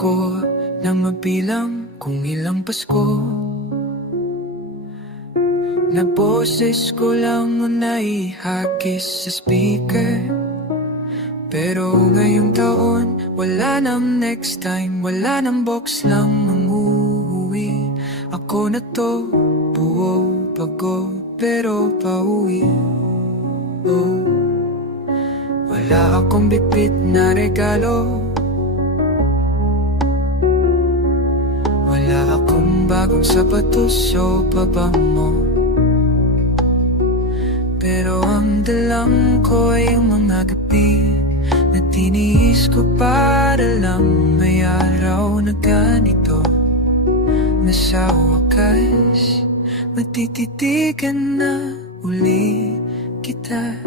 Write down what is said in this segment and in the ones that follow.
ko na mabilang kung ilang Pasko na boses ko lang ang naihagis sa speaker. Pero ngayong taon, wala nang next time, wala nang box lang ang uuwi. Ako na to, buo, pagod, pero pauwi. Oh. Wala akong bitbit na regalo, wala akong bagong sapatos o pabango. Pero ang dalang ko ay ang mga gabi na tiniis ko para lang may araw na ganito, na sa wakas matititigan na uli kita.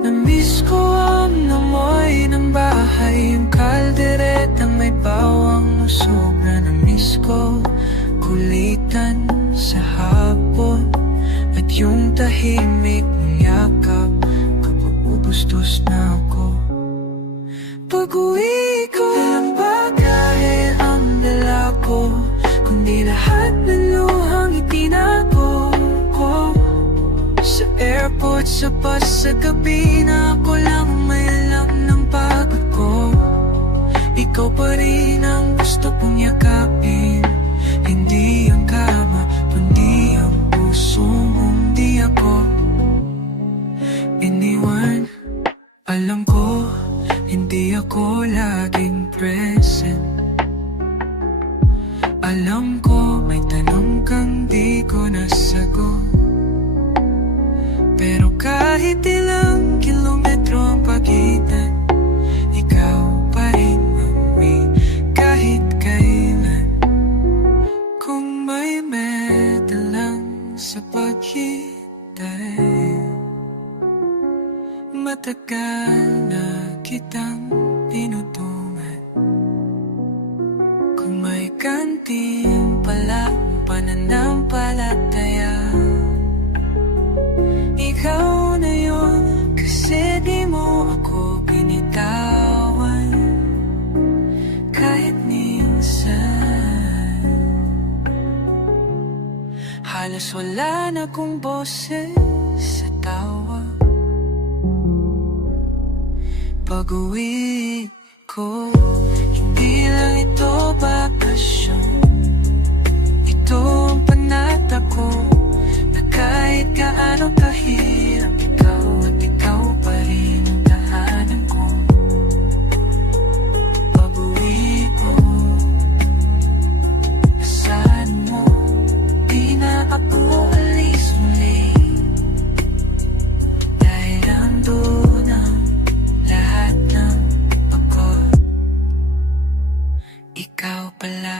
Na-miss ko ang amoy ng bahay, yung kalderetang may bawang na sobra. Na-miss ko kulitan sa hapon at yung tahimik ng yakap kapag ubustos na ako. Pag-uwi ko, walang bagahe ang dala ko, kundi lahat ng luhang itinago ko. Sa airport, sa bus, sa gabi na ako lang may alam ng pagod ko. Ikaw pa rin ang gusto kong yakapin, hindi ang kama, kundi ang puso mong di ako iniwan. Alam ko, hindi ako laging present. Alam ko, may tanong kang di ko nasagot. Pero kahit ilang kilometro ang pagitan, ikaw pa rin uwi kahit kailan. Kung may meta lang sa paghintay, matagal na kitang pinutungan. Kung may kanting pala pananampalataya, ikaw na yun, kasi di mo ako binitawan kahit minsan. Halos wala na kong boses sa tawa. Pag-uwi ko, hindi lang ito bakasyon, ito ang panata ko, na kahit gaano kahirap, ikaw at ikaw pa rin ang tahanan ko. Pag-uwi ko, asahan mo, di na ako alis muli, dahil nandun ang lahat ng pagod. Ikaw pala.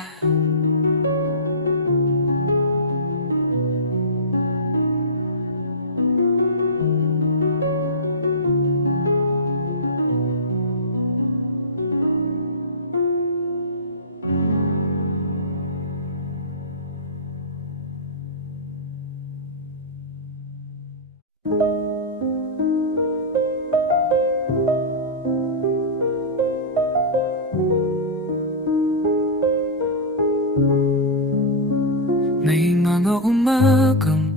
May mga umagang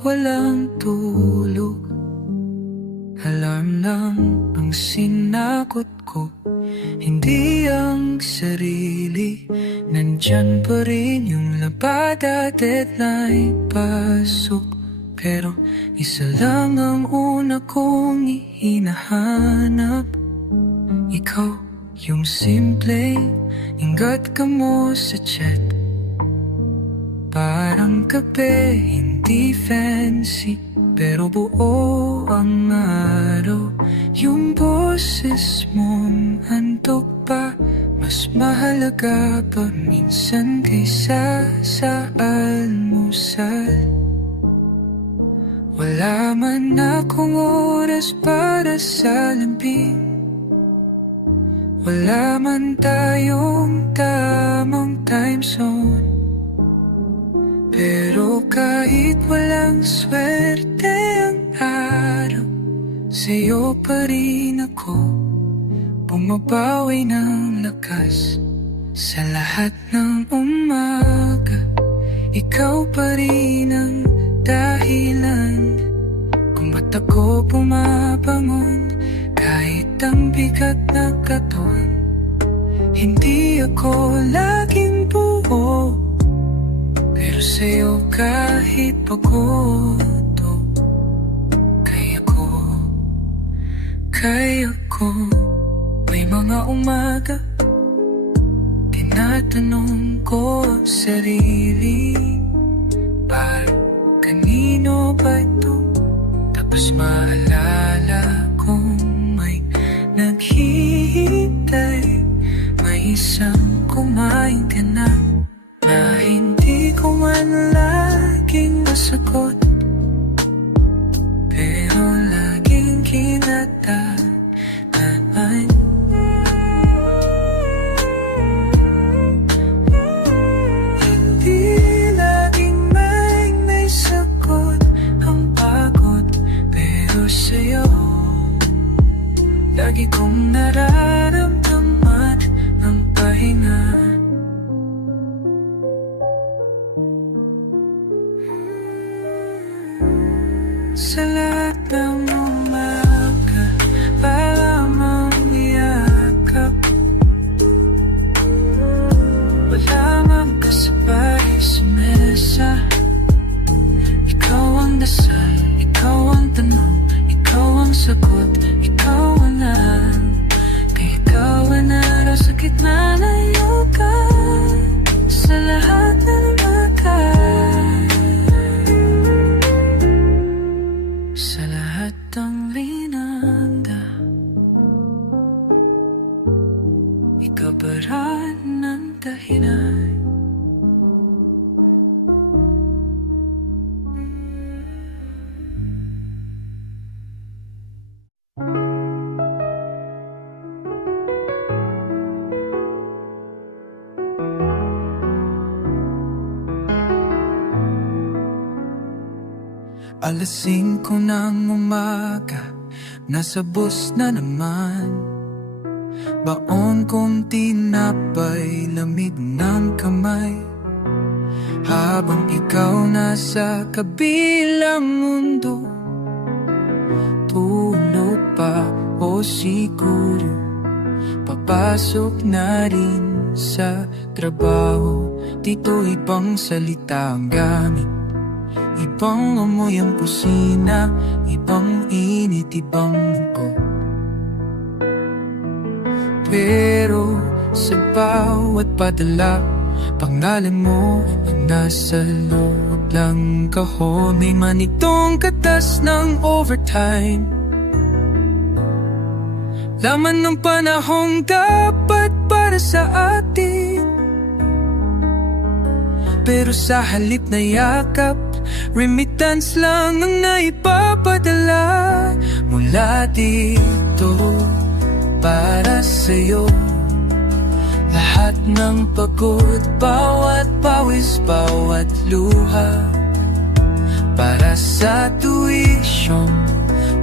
walang tulog, alarm lang ang sinakot ko. Hindi ang sarili, nandyan pa rin yung labada, deadline, pasok. Pero isa lang ang una kong hinahanap, ikaw, yung simple, ingat ka mo sa chat. Parang kape, hindi fancy, pero buo ang araw. Yung boses mong handog pa, mas mahalaga pa minsan kaysa sa almusal. Wala man akong oras para sa lambing, wala man tayong tamang time zone. Pero kahit walang swerte ang araw, sa'yo pa rin ako bumabawi ng lakas sa lahat ng umaga. Ikaw pa rin ang dahilan kung ba't ako bumabangon kahit ang bigat na katawan. Hindi ako laging buo, pero sa'yo kahit pagod kaya ko. May mga umaga tinatanong ko ang sarili, kanino ba ito? Tapos maalala kong may naghihintay. May isang kumain ka na hindi ko man laging masagot, pero laging kinatandaan. Hindi laging may sagot ang pagod, pero sa'yo lagi kong nararamdaman ang pahinga. Sa lahat ng umaga, para mangyakap, wala mang kasabay sa mesa. Ikaw ang dasal, ikaw ang tanong, ikaw ang sagot, ikaw ang lahat. Kaya ikaw ang naraw sa gitna ng yuga, sa lahat ng umaga. Sa lahat ng linanda, ikabaran ng dahilan. Alas 5 ng umaga, nasa bus na naman. Baon kong tinapay, lamig ng kamay. Habang ikaw nasa kabilang mundo, tulog pa o siguro papasok na rin sa trabaho. Dito ibang salita ang gamit, ibang amoy ang kusina, ibang init, ibang ko. Pero sa bawat padala, pangalan mo ang nasa loob lang kahon. May manitong katas ng overtime, laman ng panahong dapat para sa atin. Pero sa halip na yakap, remittance lang ang naipapadala mula dito para sa'yo. Lahat ng pagod, bawat pawis, bawat luha, para sa tuition,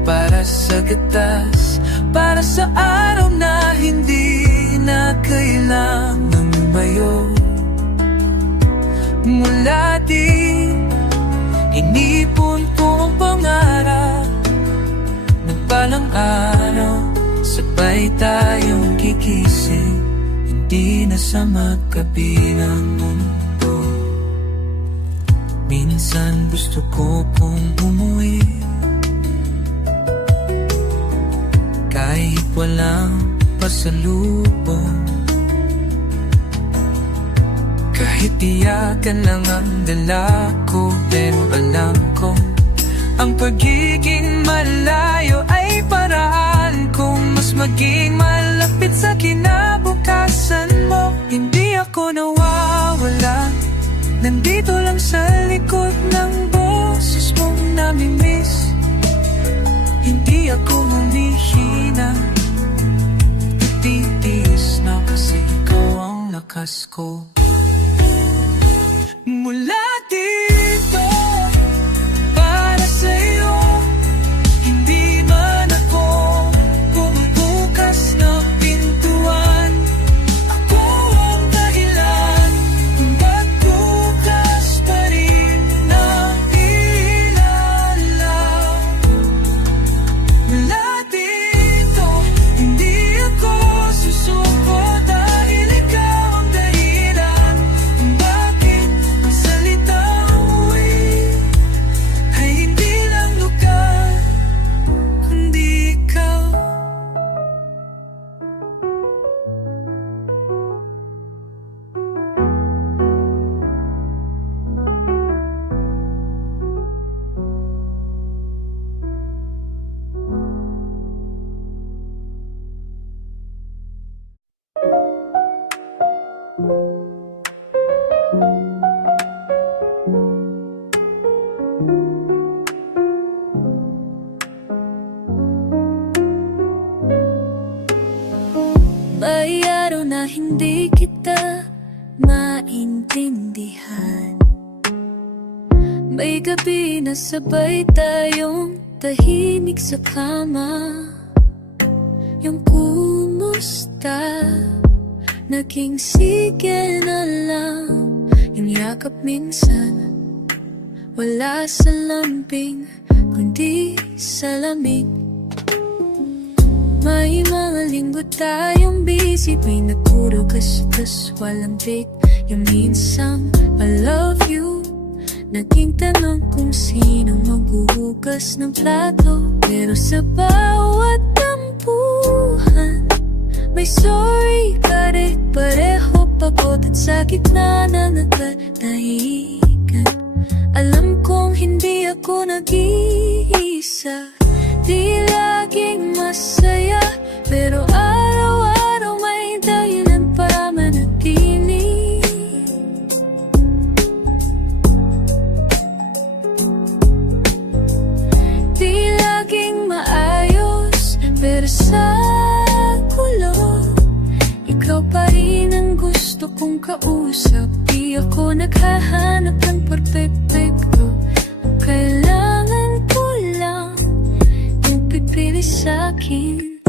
para sa gatas, para sa araw na hindi na kailangang mayo. Mula din, inipon ko ang pangarap, nagpalang araw, sabay tayong gigising, hindi na sa magkabilang mundo. Minsan gusto ko pong umuwi, kahit walang pasalubong. Kahit iyakan lang ang dala ko, pero alam ko ang pagiging malayo ay paraan kung mas maging malapit sa kinabukasan mo. Hindi ako nawawala, nandito lang sa likod ng boses mong nami-miss. Hindi ako humihina, titiis na kasi ikaw ang lakas ko. Mula dito para sa'yo, hindi man ako bumubukas na pinto. na hindi kita maintindihan. May gabi na sabay tayong tahimik sa kama. Yung kumusta, naging sige na lang. Yung yakap minsan, wala sa lambing, kundi sa lamig. May mga linggo tayong busy, may nagpuro kas-kas, walang break. Yung minsang I love you, naging tanong kung sino maghuhugas ng plato. Pero sa bawat tampuhan, may sorry ka rin, pareho pagod at sa gitna na nagkatahikan. Alam kong hindi ako nag-iisa, di laging masaya, pero araw-araw may dahilan para manatili. Di laging maayos, pero sa gulo, ikaw pa rin ang gusto kong kausap. Di ako naghahanap ng perfecto, ang kailangan ko lang yung pipili sa'kin.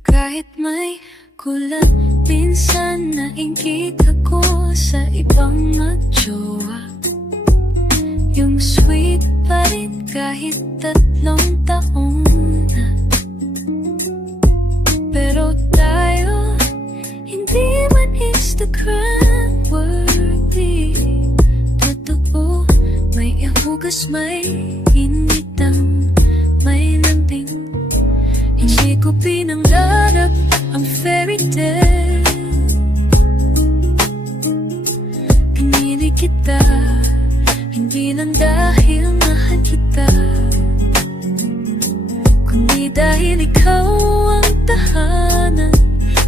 Kahit may kulang, minsan nainggit ako sa ibang magjowa. Yung sweet pa rin kahit 3 taon na. Pero tayo, hindi man Instagram worthy. Totoo, may ihugas, may initang, may lambing. Hindi ko pinangarap ang fairy tale. Pinili kita, hindi lang dahil mahal kita, kundi dahil ikaw ang tahanan.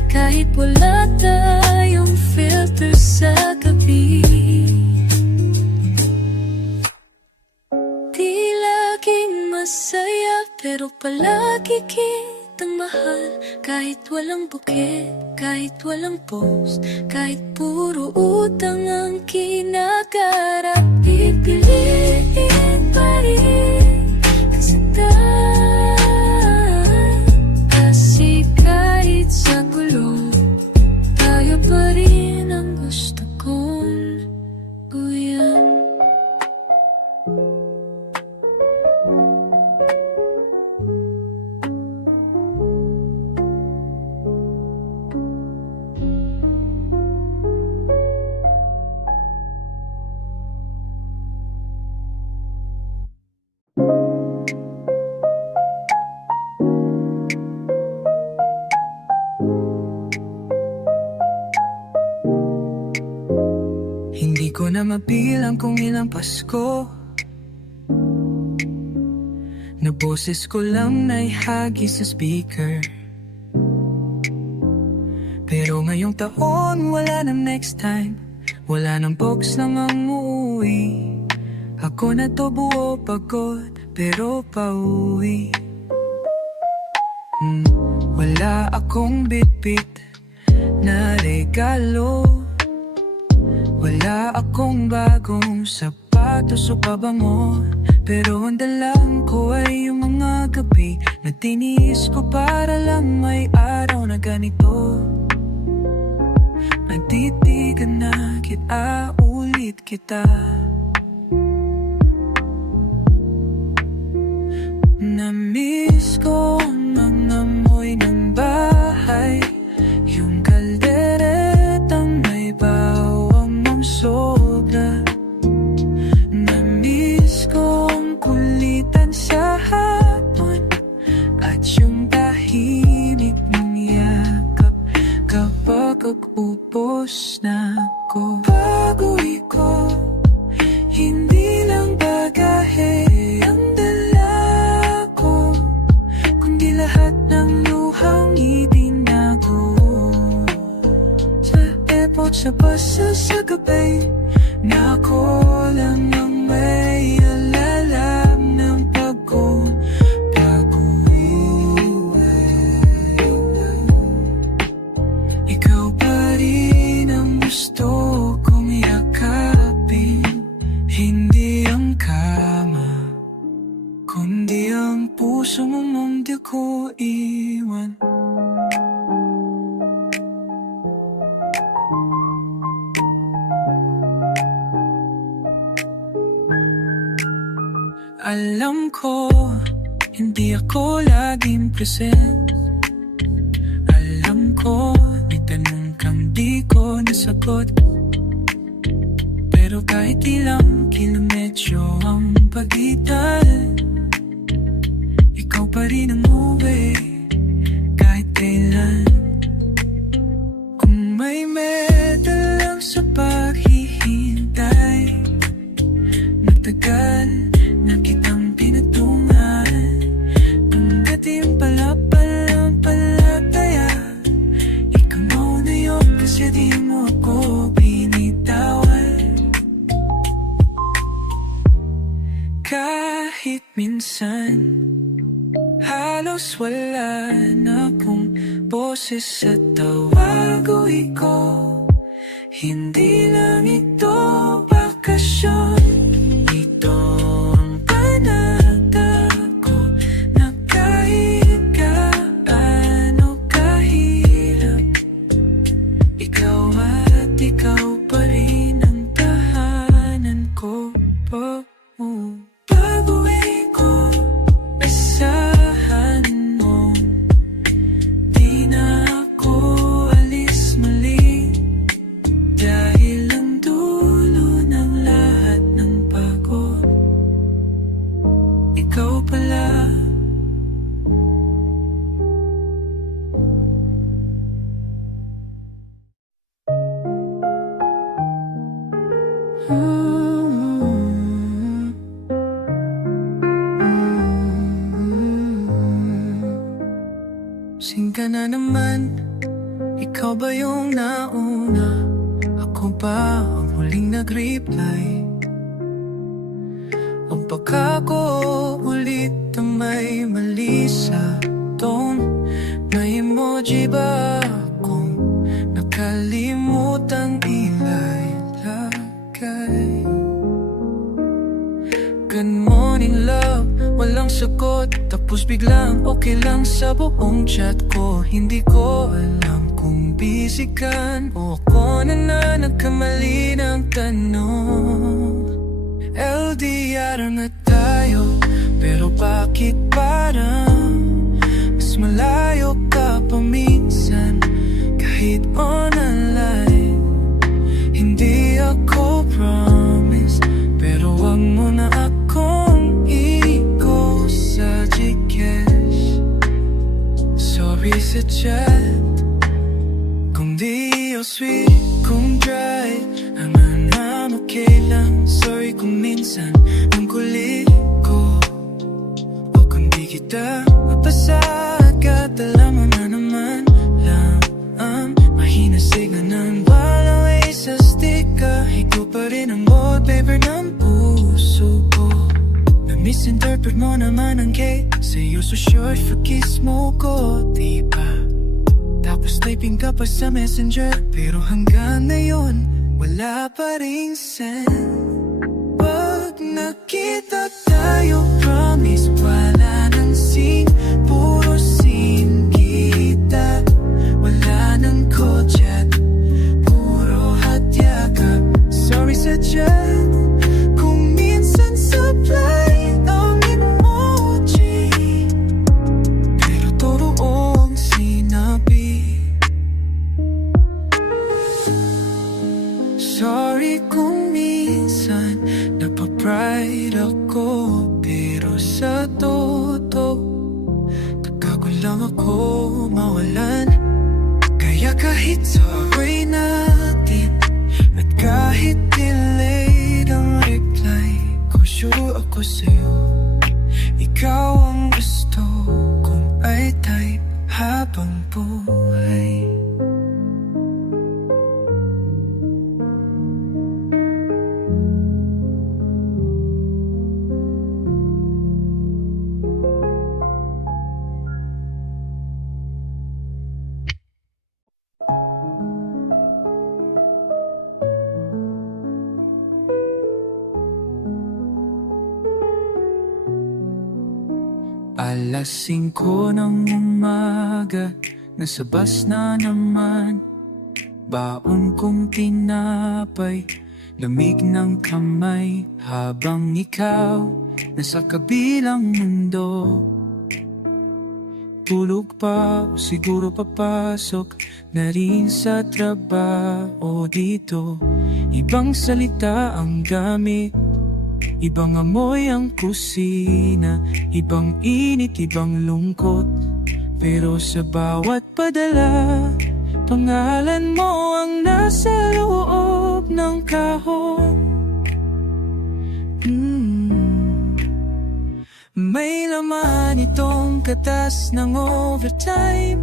Kahit wala tayong filter sa gabi, di laging masaya, pero palagi kitang mahal. Kahit walang bouquet, kahit walang post, kahit puro utang ang kinagarap, pipiliin pa rin ang sagdan. Kasi kahit sa gulo, tayo pa rin ang gusto kong guyan. Hindi ko na mabilang kung ilang Pasko na boses ko lang naihagi sa speaker. Pero ngayong taon wala nang next time, wala nang box lang ang uuwi. Ako na to buo pagod pero pauwi. Wala akong bitbit na regalo, wala akong bagong sapatos o pabango. Pero ang dalang ko ay yung mga gabi na tiniis ko para lang may araw na ganito. Nagtitigan na kita, ulit kita. Na-miss ko ang amoy ng bahay, yung kalderetang may bawang ng sobra. Na-miss ko ang kulitan sa hapon at yung tahimik ng yakap kapag upos na ako. Pag-uwi ko, hindi lang bagahe ang dala ko, kundi lahat ng luhang itinago. Sa airport, sa bus, sa gabi, na ako lang ang may alalam ng pag-uwi. Ikaw pa rin Alam ko, hindi ako laging present. Alam ko, may tanong kang di ko nasagot. Pero kahit ilang kilometro ang pagitan, ikaw pa rin ang uwi kahit kailan. Kung may medal lang sa paghihintay, matagal na kitang pinatungan. Kung dating pala palataya, ikaw muna yun kasi di mo ako binitawan. Kahit minsan halos wala na akong boses sa tawagoy ko. Hindi lang ito bakasyon, ito ang panata ko na kahit gaano kahirap, ikaw at ikaw pa rin ang tahanan ko. Pag-uwi ko, asahan mo, di na ako alis muli. Dahil ang dulo ng lahat ng pagod, ikaw pala. Sing ka na naman, ikaw ba yung nauna? Ako ba ang huling nag-reply? O baka ko ulit ang may mali sa tone? May emoji ba akong nakalimutang ilalagay? Good morning love, walang sagot. Tapos biglang okay lang sa buong chat ko. Hindi ko alam kung busy ka o ako na nagkamali ng tanong. LDR na tayo, pero bakit parang mas malayo ka pa minsan kahit online? Hindi ako promise, pero wag mo na akong i-go sa Gcash. Sorry sa chat kung di o sweet, kung dry, naman okay lang. Sorry kung minsan ang kulit ko, o kung di kita mapasagad. Alam mo na naman lang mahina signalan, walang way sa stika. Ikaw pa rin ang wallpaper ng puso ko. Na-misinterpret mo naman ang K, sa'yo so short for kiss mo ko, diba? Tapos typing ka pa sa messenger, pero hanggang ngayon wala pa ring send. Pag nakita tayo, promise wala nang scene, puro scene kita. Wala nang call chat, puro hot yakap. Sorry sa chat kung minsan supply ang emoji, pero totoong sinabi. Sorry kung minsan napapride ako, pero sa totoo nagkagulo lang ako mawalan. Kaya kahit sorry natin at kahit delayed ang reply ko, sure ako sa'yo, ikaw ang gusto kong ay type habang buhay. Alas 5 ng umaga, nasa bus na naman. Baon kong tinapay, lamig ng kamay habang ikaw nasa kabilang mundo. Tulog pa o siguro papasok na rin sa trabaho dito. Ibang salita ang gamit, ibang amoy ang kusina, ibang init, ibang lungkot. Pero sa bawat padala, pangalan mo ang nasa loob ng kahon. May laman itong katas ng overtime,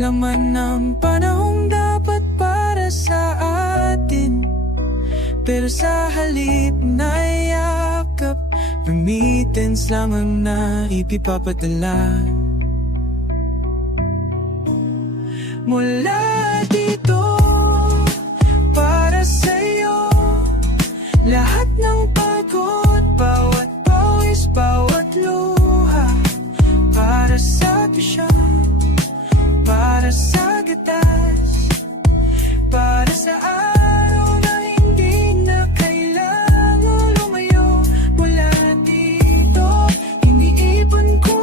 laman ng panahong dapat para sa atin. Pero sa halip na yakap, remittance lang ang naipipapadala. Mula dito, para sa'yo, lahat ng pagod, bawat pawis, bawat luha. Para sa tuition, para sa gatas, para sa araw na hindi na kailangan lumayo. Mula dito, iniipon ko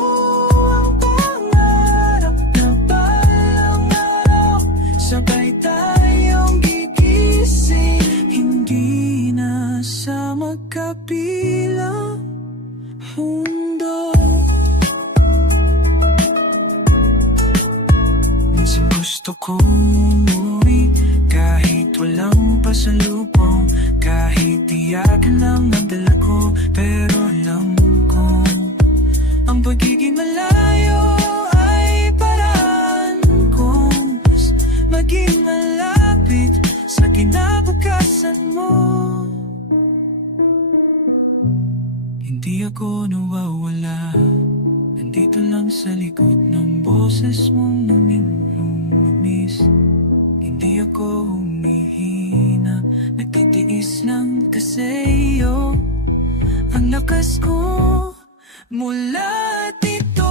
ang pangarap na balang araw, sabay tayong gigising, hindi na sa magkabilang mundo. Minsan gusto kong umuwi kahit walang pasalubong, kahit tiyakin lang ang dala ko. Pero alam ko, ang pagiging malayo ay paraan kong mas maging malapit sa kinabukasan mo. Hindi ako nawawala, nandito lang sa likod ng boses mong namimiss. Hindi ako humihina, nagtitiis lang kasi iyo ang lakas ko. Mula dito,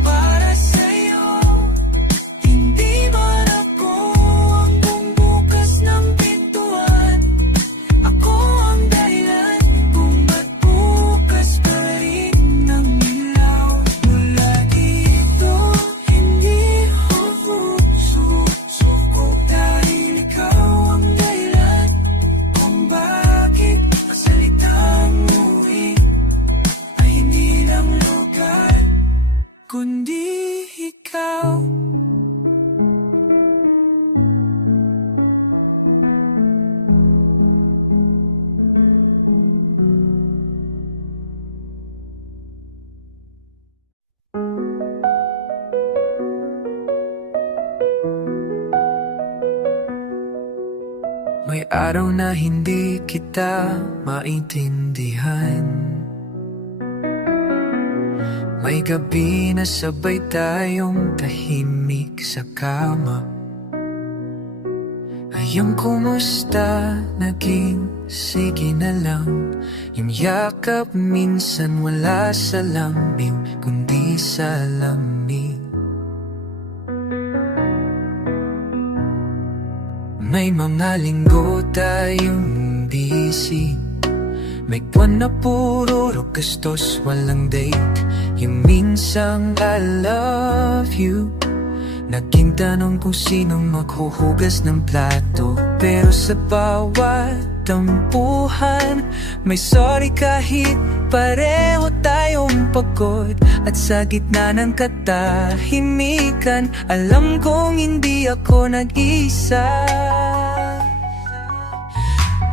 para sa'yo, hindi man ako ang bumukas ng pintuan. Ako ang dahilan kung ba't bukas pa rin ng ilaw. Mula dito, hindi ako susuko dahil ikaw ang dahilan kung bakit masalitang muwi ay hindi lang lugar, kundi ikaw. May araw na hindi kita maintindihan, may gabi na sabay tayong tahimik sa kama. Ayong kumusta, naging sige na lang. Yung yakap minsan wala sa lambing, kundi sa lamig. May mga linggo tayong busy, may buwan na puro gastos, walang date. Yung minsang I love you, naging tanong kung sinong maghuhugas ng plato. Pero sa bawat tampuhan, may sorry kahit pareho tayong pagod. At sa gitna ng katahimikan, alam kong hindi ako nag-isa.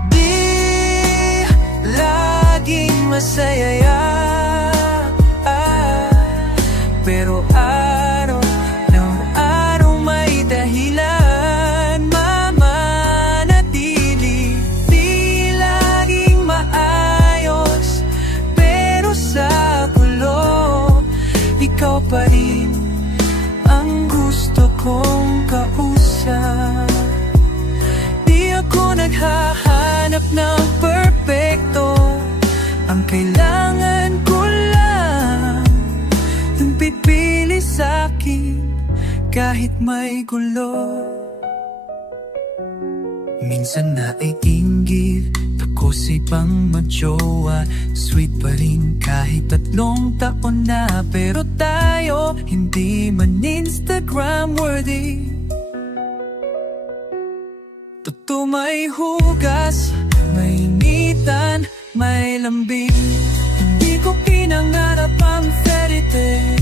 Di laging masaya yan, pero araw ng araw may dahilan mamanatili. Di laging maayos, pero sa gulo, ikaw pa rin ang gusto kong kausap. Di ako naghahanap ng perfecto, ang kailangan ko lang yung pipili sa'kin kahit may gulo. Minsan naiinggit ako sa ibang magjowa. Sweet pa rin kahit 3 taon na. Pero tayo hindi man Instagram worthy. Totoo may hugas, may initan, may lambing. Hindi ko pinangarap ang fairy tale,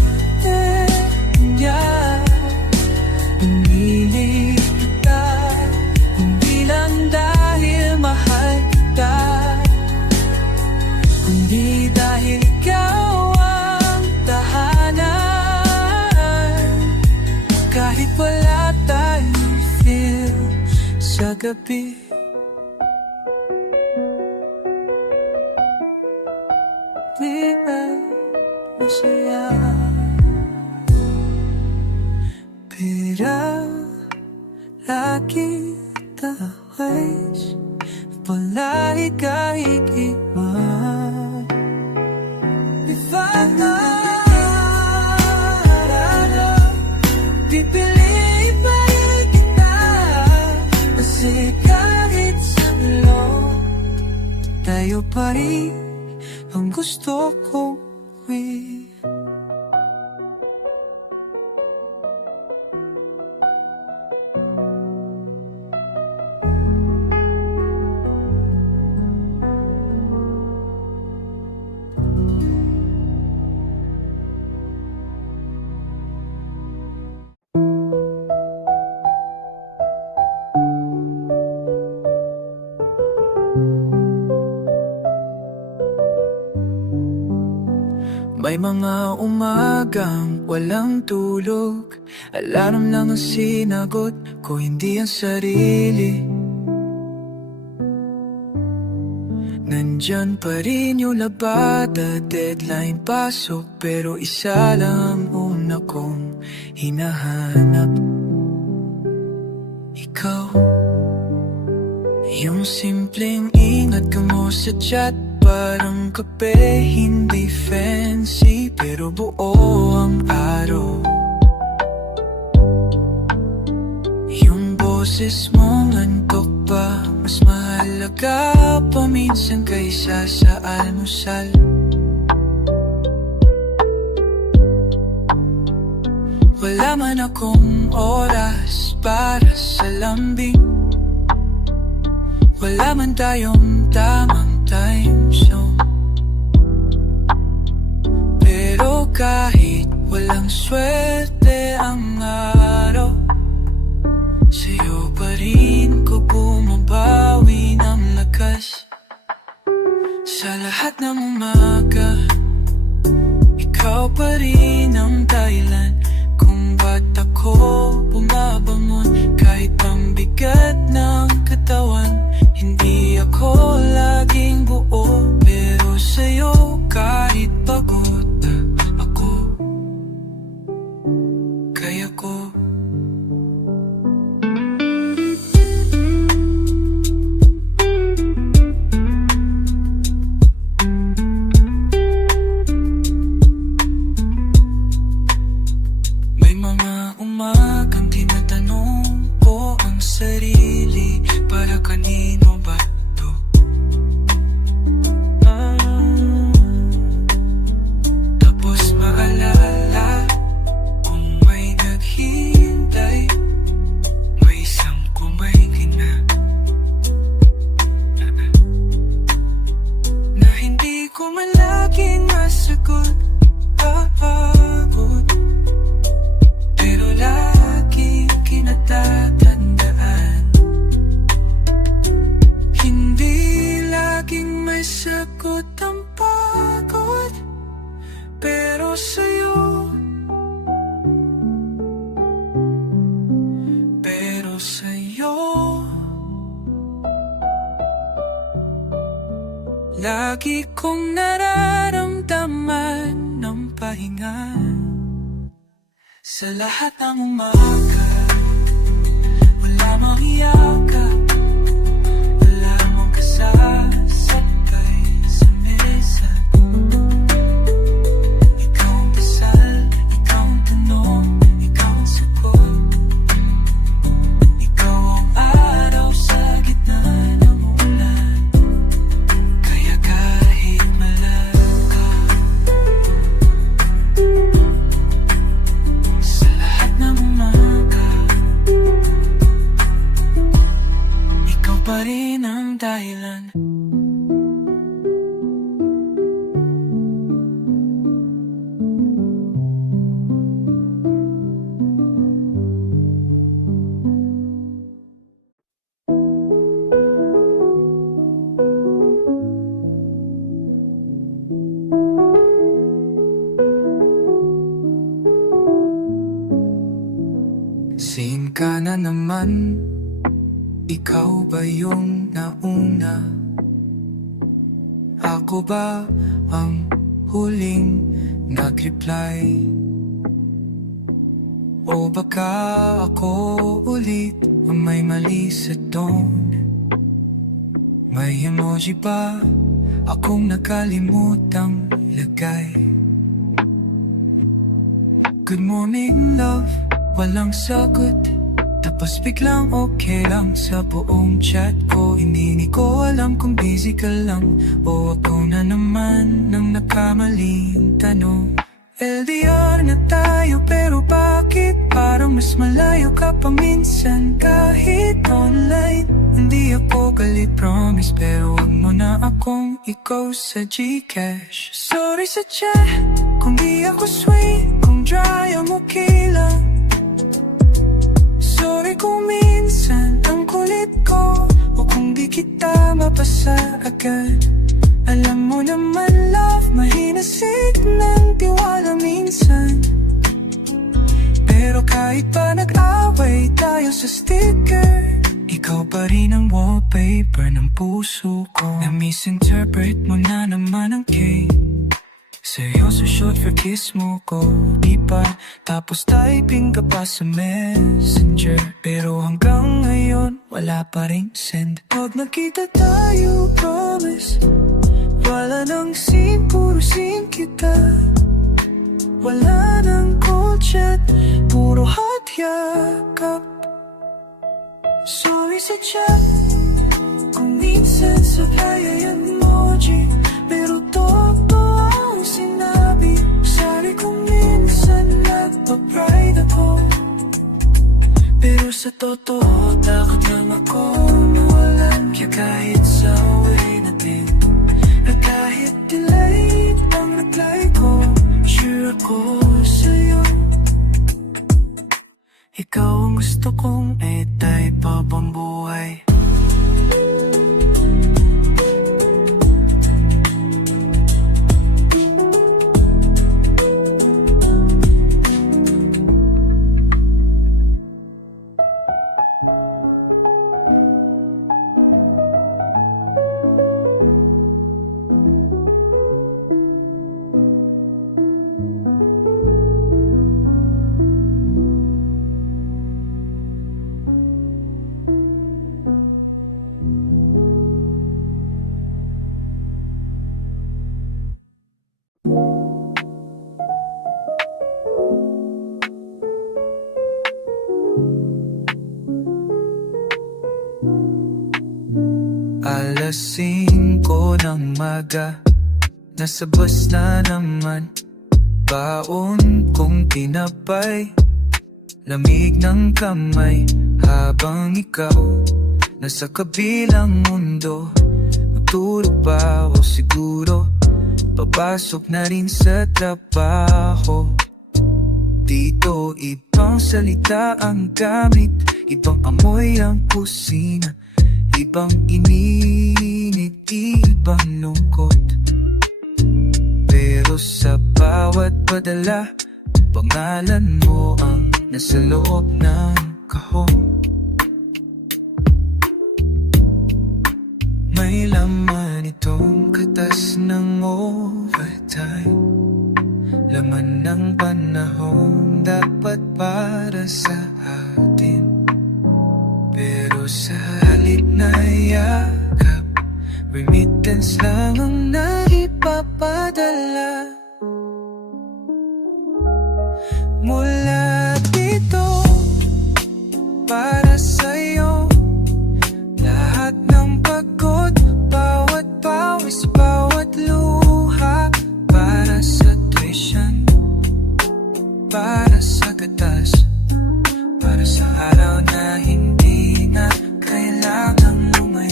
yeah. Pinili kita, hindi lang dahil mahal kita, kundi dahil ikaw ang tahanan. Kahit wala tayong feel sa gabi, di ba masaya? Pero lagi tawais, palagi kahit iba. Pipiliin pa rin kita, kasi kahit sa ulo, tayo pa rin ang gusto kong gawin. May mga umagang walang tulog, alarm lang ang sinagot ko, hindi ang sarili. Nandyan pa rin yung labada, deadline pasok, pero isa lang ang una kong hinahanap. Ikaw, yung simpleng ingat ka mo sa chat, parang kape, hindi fancy, pero buo ang araw. Yung boses mong antok pa, mas mahalaga pa minsan kaysa sa almusal. Wala man akong oras para sa lambing, wala man tayong tamang time zone. Pero kahit walang swerte ang araw, sa'yo pa rin ko bumabawi ng lakas. Sa lahat ng umaga, ikaw pa rin ang dahilan kung ba't ako bumabangon. Kahit ang bigat ng katawan, hindi ako laging buo, pero sa'yo kahit pagod ako, kaya ko. May mga umagang tinatanong ko ang sarili, para kanino ba to? Tapos maalala kung may naghihintay, may isang kumain na, na hindi ko man laging masagot. Pagod, pero lagi kinatatandaan, hindi laging may sagot ang pagod, pero sa'yo, pero sa'yo, lagi kong nararamdaman ng pahinga. Sa lahat ng umaga, wala mang iyakap, wala mong kasasakay sa mesa. Ikaw ang dasal, ikaw ang tanong, ikaw ang sagot. Ikaw ang araw sa pa rin ang dahilan. Sin ka na naman, ikaw ba yung nauna? Ako ba ang huling nag-reply? O baka ako ulit ang may mali sa tone? May emoji ba akong nakalimutang lagay? Good morning love, walang sagot. Tapos biglang okay lang sa buong chat ko. Hindi ko alam kung busy ka lang o ako na naman nang nakamaling tanong. LDR na tayo pero bakit parang mas malayo ka pa minsan kahit online? Hindi ako galit promise pero wag mo na akong ikaw sa Gcash. Sorry sa chat kung di ako sweet, kung dry ang okay lang. Sorry kung minsan ang kulit ko o kung di kita mapasa agad. Alam mo naman love, mahina ng tiwala minsan. Pero kahit pa nag-away tayo sa sticker, ikaw pa rin ang wallpaper ng puso ko. Na-misinterpret mo na naman ang K. Seryoso short for kiss mo ko, di pa. Tapos typing ka pa sa messenger, pero hanggang ngayon wala pa ring send. Pag nakita tayo, promise wala nang scene, puro scene kita. Wala nang cold chat, puro hot yakap. Sorry sa chat kung minsan sabay ay emoji, pero totoo ang sinabi. Sorry kung minsan nagpa-pride ako, pero sa totoo takot lang ako mawalan. Kaya kahit sa way natin at kahit delay ang reply ko, sure ako sa'yo. Ikaw ang gusto kong e-type habang buhay. Alas 5 ng maga, nasa bus na naman. Baon kong tinapay, lamig ng kamay. Habang ikaw nasa kabilang mundo, matulog pa o siguro papasok na rin sa trabaho. Dito ibang salita ang gamit, ibang amoy ang kusina, ibang init, ibang lungkot. Pero sa bawat padala, pangalan mo ang nasa loob ng kahon. May laman itong katas ng overtime, laman ng panahon dapat para sa atin. Pero sa halip na yakap, remittance lang ang naipapadala. Mula dito para sa'yo, lahat ng pagod, bawat pawis, bawat luha. Para sa tuition, para sa gatas, para sa araw na hindi na kailangang lumayo.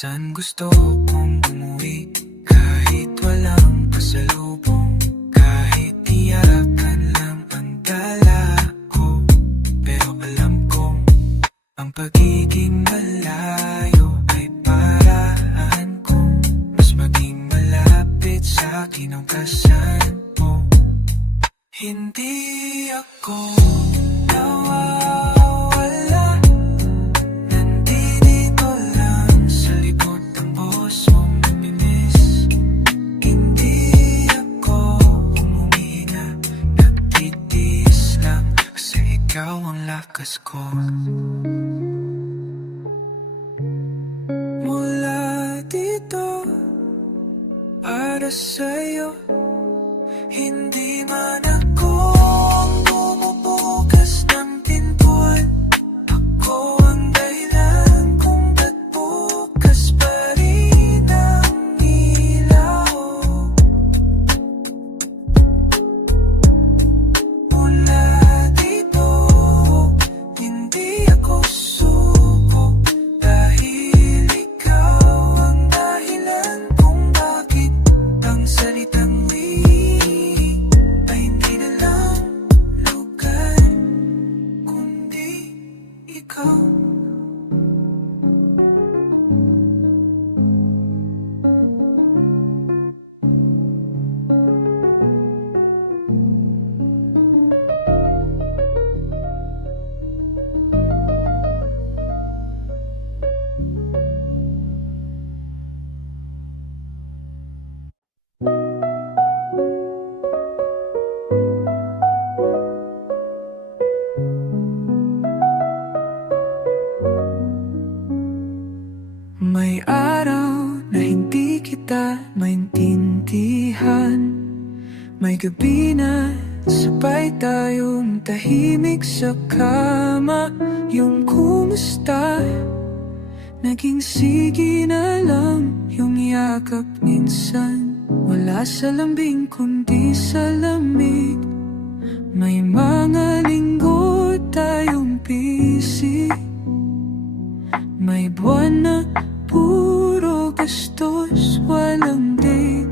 Minsan gusto kong umuwi kahit walang pasalubong, kahit iyakan lang ang dala ko. Pero alam kong ang pagiging malayo ay paraan kong mas maging malapit sa kinaugasan mo. Hindi ako nawawala, nandito lang sa likod ng bos mong namimiss. Hindi ako umuhinga, nagtitiis lang kasi ikaw ang lakas ko. Mula dito para sa'yo, hindi man ako ang bumubukas ng pintuan. Ako ang dahilan kung ba't bukas pa rin ang ilaw. Mula dito, hindi ako suko, dahil ikaw ang dahilan kung bakit ang salitang ay hindi na lang lugar, kundi ikaw. May araw na hindi kita maintindihan, may gabi na sabay tayong tahimik sa kama. Yung kumusta, naging sige na lang yung yakap minsan. Wala sa lambing kundi sa lamig. May mga linggo tayong busy, may buwan na puro gastos, walang date.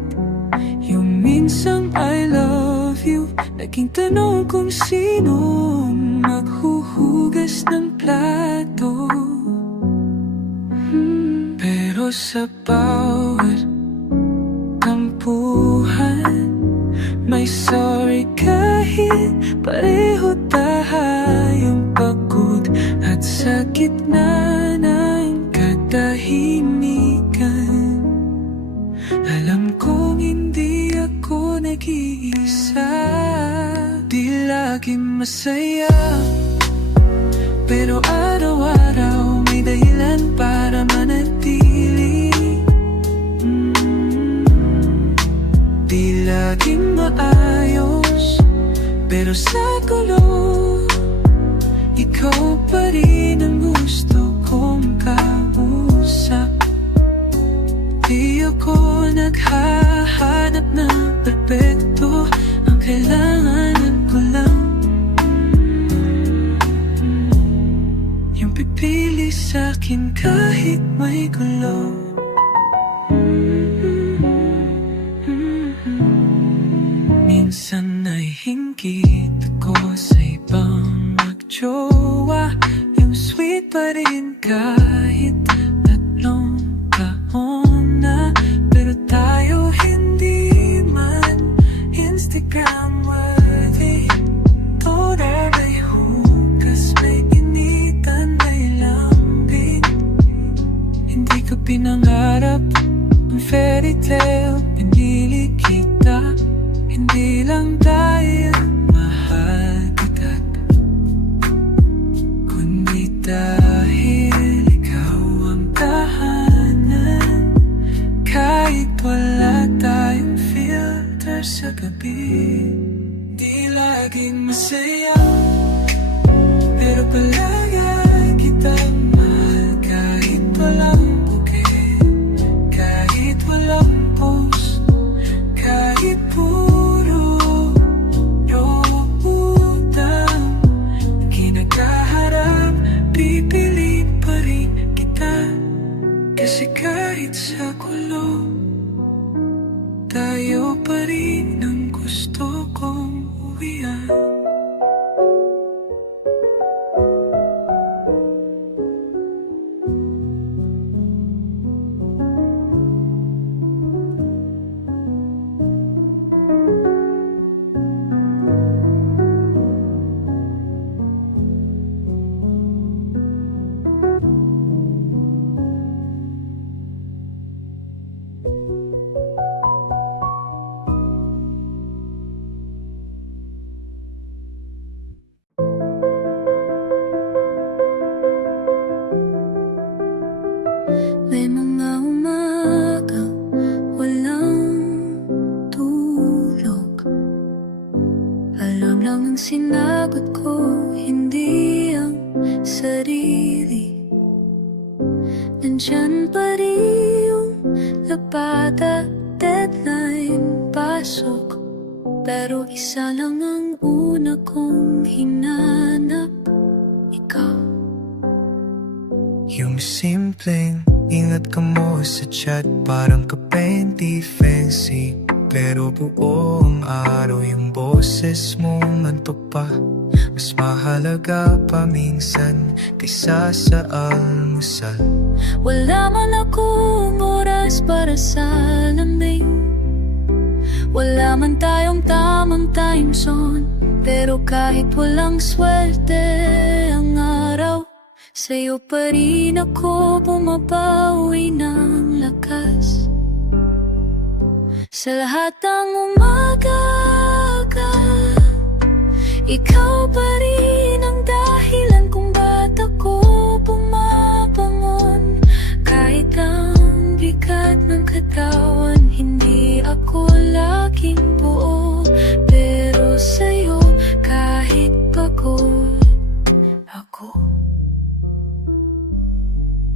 Yung minsang I love you, naging tanong kung sinong maghuhugas ng plato. Pero sa bawat tampuhan, may sorry kahit pareho tayong pagod at sa gitna ng katahimikan. Alam kong hindi ako nag-iisa, di laging masaya, pero araw-araw may dahilan para manatili. Di laging maayos, pero sa gulo, ikaw pa rin ang gusto kong kausap. Di ako naghahanap ng perpekto, ang kailangan ko lang yung pipili sa'kin kahit may gulo. Minsan ay hinggit ako sa ibang magjowa, yung sweet pa rin kahit tatlong taon na. Pero tayo hindi man Instagram worthy, todo may hugas, may initan, may lambing. Hindi ko pinangarap ang fairy tale, pinili kita. Hindi lang dahil mahal kita, kundi dahil ikaw ang tahanan. Kahit wala tayong filter sa gabi, di laging masaya, pero palagi kitang mahal. Kahit walang bouquet, kahit walang post, kahit puro utang, kinakaharap, pipili pa rin kita. Kasi gulo, tayo pa rin ang gusto kong uwian. May mga umaga walang tulog. Alam lang ang sinagot ko, hindi ang sarili. Nandyan pa rin yung labada, deadline, pasok. Pero isa lang ang una kong hinanap, ikaw. Yung simpleng ingat ka mo sa chat, parang ka 20 fancy. Pero buong araw yung boses mo antok pa. Mas mahalaga pa minsan kaysa sa almusal. Wala man akong oras para sa lambing. Wala man tayong tamang time zone. Pero kahit walang swerte ang araw, sa'yo pa rin ako bumabawi ng lakas. Sa lahat ng umaga, ikaw pa rin ang dahilan kung ba't ako bumabangon. Kahit ang bigat ng katawan, hindi ako laging buo. Pero sa'yo, kahit pagod ako,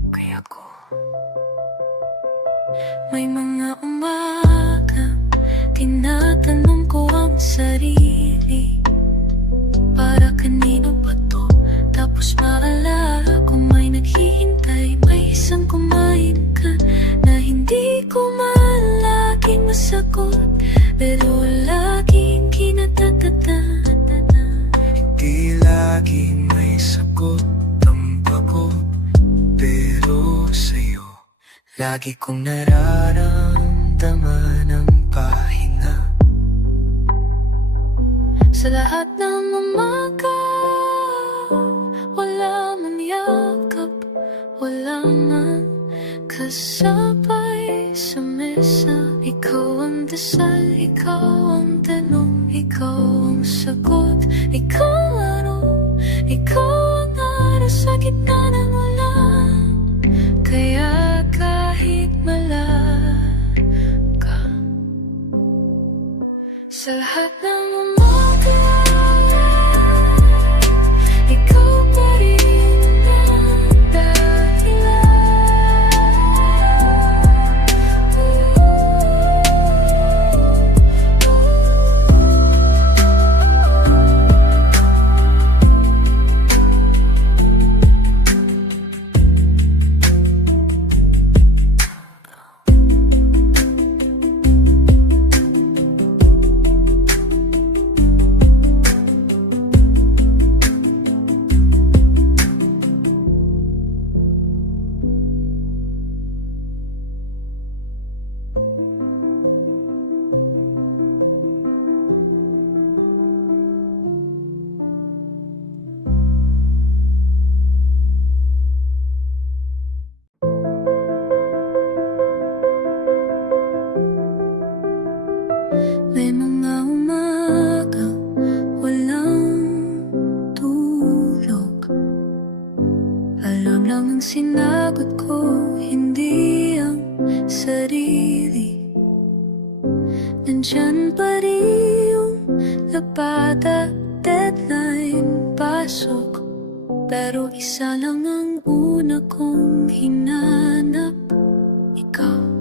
kaya ko. May mga umaga, tinatanong ko ang sarili, para kanino ba to? Tapos maalala ko may naghihintay. May isang kumain ka na hindi ko man laging masagot, pero laging kinatatata. Hindi lagi may sagot ang pagod, pero sa'yo lagi kong nararamdaman ang pahinga. Sa lahat ng umaga, wala man yakap, wala man kasabay sa mesa. Ikaw ang dasal, ikaw ang tanong, ikaw ang sagot. Ikaw ang araw sa gitna ng ulan. Kaya kahit malaga, sa lahat ng umaga, ikaw pa rin ang dahilan. May mga umaga walang tulog. Alam lang ang sinagot ko, hindi ang sarili. Nandyan pa rin yung labada, deadline, pasok. Pero isa lang ang una kong hinanap, ikaw.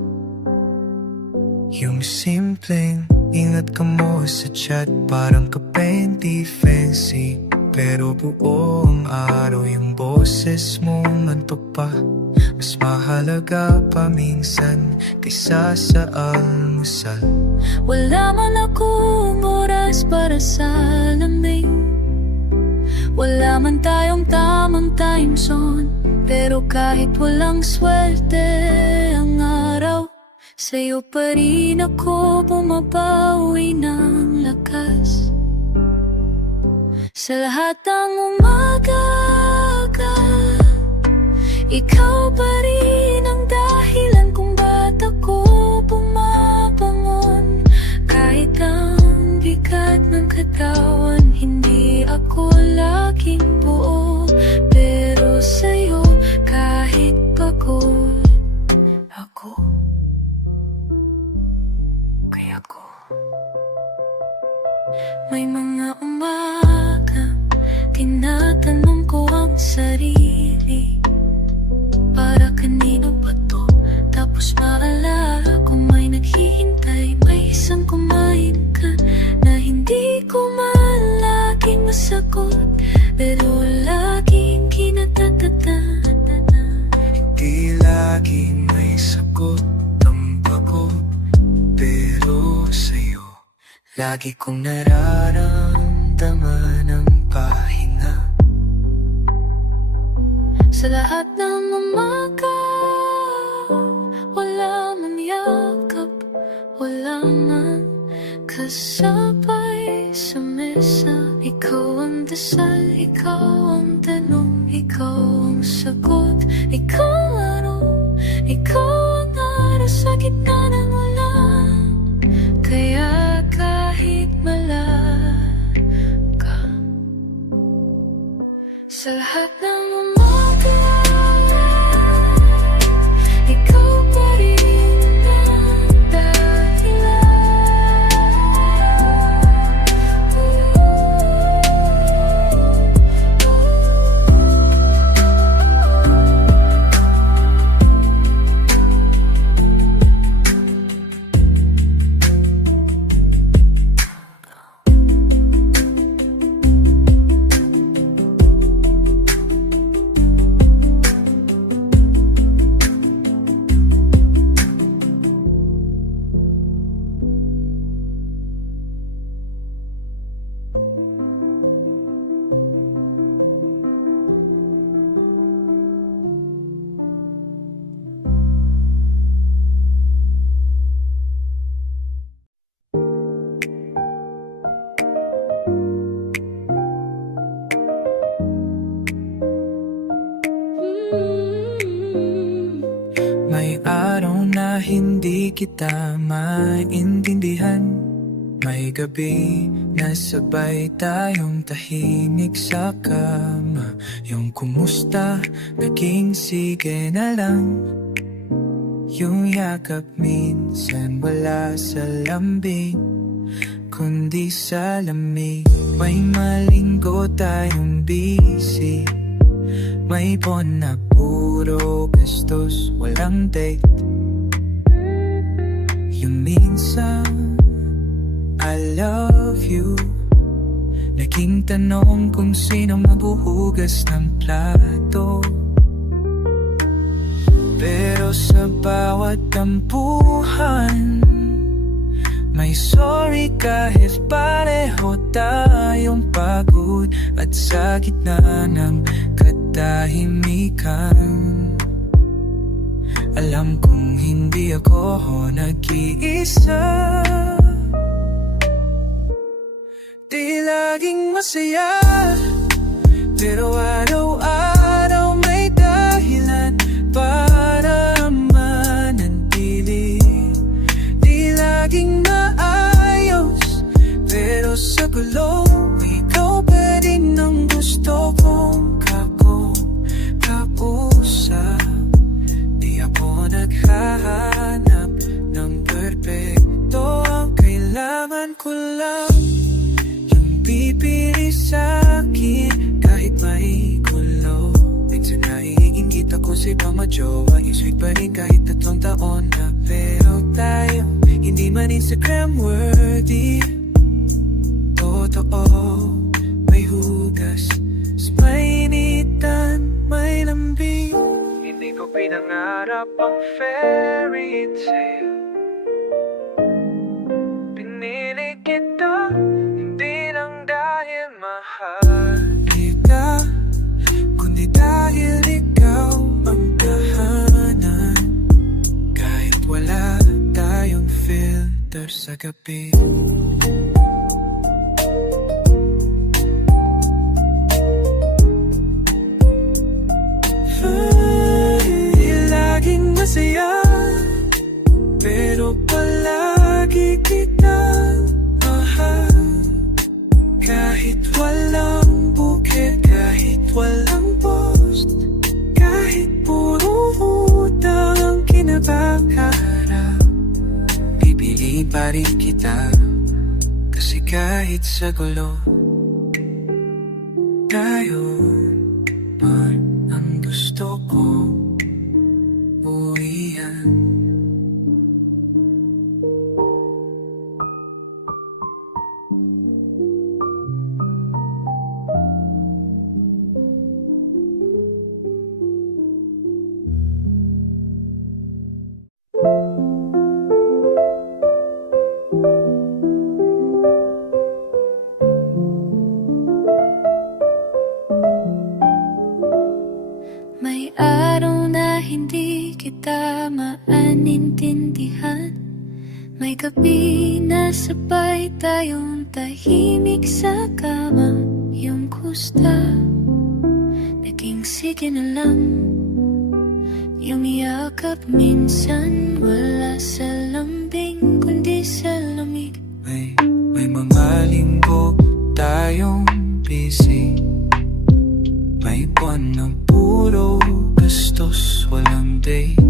Yung simpleng ingat ka mo sa chat, parang ka 20 fancy. Pero buong araw yung boses mo antok pa. Mas mahalaga pa minsan kaysa sa almusal. Wala man akong oras para sa lamig, wala man tayong tamang time zone. Pero kahit walang swerte ang araw, sa'yo pa rin ako bumabawi ng lakas. Sa lahat ng umaga, ikaw pa rin ang dahilan kung ba't ako bumabangon. Kahit ang bigat ng katawan, hindi ako laging buo. Pero sa'yo, kahit pagod ako, kaya ko. May mga umaga, tinatanong ko ang sarili, para kanino ba to? Tapos maalala ko may naghihintay. May isang kumain ka na hindi ko man laging masagot, pero laging kinatatata. Hindi laging may sagot ang pagod, pero sa'yo lagi kong nararamdaman ang pahinga. Sa lahat ng umaga, wala man yakap, wala man kasabay sa mesa. Ikaw ang dasal, ikaw ang tanong, ikaw ang sagot. Ikaw ang araw sa gitna ng ulan. Kaya kahit malaga, sa lahat ng umaga, ikaw pa rin ang dahilan. May araw na hindi kita maintindihan. May gabi na sabay tayong tahimik sa kama. Yung kumusta, naging sige na lang. Yung yakap minsan wala sa lambing, kundi sa lamig. May malinggo tayong busy, may buwan na puro gastos, walang date. Yung minsan, I love you, naging tanong kung sino maghuhugas ng plato. Pero sa bawat tampuhan, may sorry kahit pareho tayong pagod. At sa gitna ng katahimikan, alam kong hindi ako nag-iisa. Di laging masaya, pero araw-araw may dahilan para manatili. Di laging maayos, pero sa gulo, ikaw pa rin ang gusto kong kausap. Di ako naghahanap ng perpekto, ang kailangan ko lang pipili sa'kin kahit may gulo. Minsan naiingit ako sa ibang majowa, yung sweet pa rin kahit 3 taon na. Pero tayo, hindi man Instagram worthy. Totoo, may hugas, may initan, may lambing. Hindi Di ko pinangarap ang fairy tale. Pinili kita, hindi lang dahil mahal kita, kundi dahil ikaw ang tahanan. Kahit wala tayong filter sa gabi. Laging masaya, pero palagi kitang mahal. Kahit walang bukit, kahit walang post, kahit puro utang ang kinabaharap, pipili pa rin kita. Kasi kahit sa gulo, tayo pa ang gusto ko buwian. May araw na hindi kita maanintindihan. May gabi na sabay tayong tahimik sa kama. Yung kusta, naging sige na lang. Yung yakap minsan wala sa lambing, kundi sa lamig. May mga linggo tayong busy. May buwan ng puro gastos, walang date.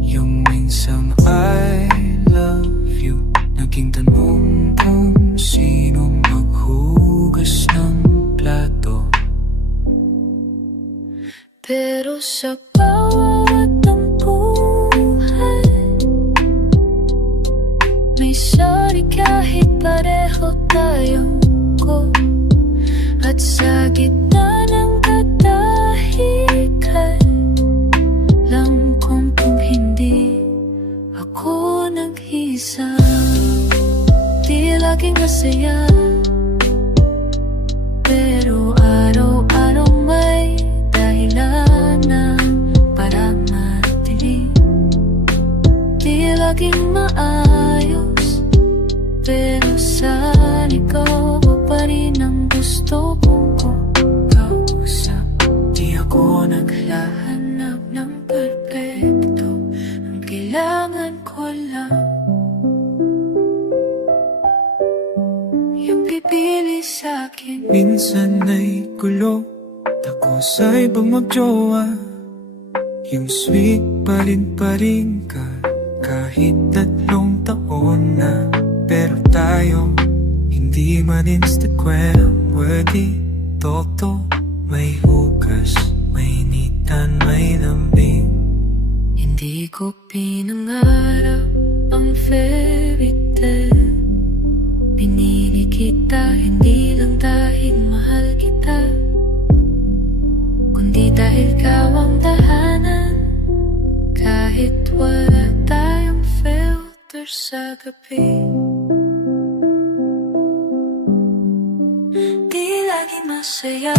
Yung minsang I love you, naging tanong kung sinong maghugas ng plato. Pero sa bawat tampuhan, may sorry kahit pareho tayong ko. At sa gitna ng katahimikan, alam kong kung hindi ako nag-isa, di laging masaya. Pero araw-araw may dahilan na para matinig. Di laging maayos, pero sa ikaw pa rin ang gusto kong kausap. Di ako Naghahanap ng perfecto, ang kailangan ko lang yung pipili sa'kin. minsan ay gulo, ako sa ibang magjowa. Yung sweet pa rin ka, kahit 3 taon na. Pero tayo, hindi man Instagram worthy. Toto, may hugas, may nitan, may lambing. Hindi ko pinangarap ang fairy tale. Pinili kita, hindi lang dahil mahal kita, kundi dahil ikaw ang tahanan. Kahit wala tayong filter sa gabi, di lagi masaya.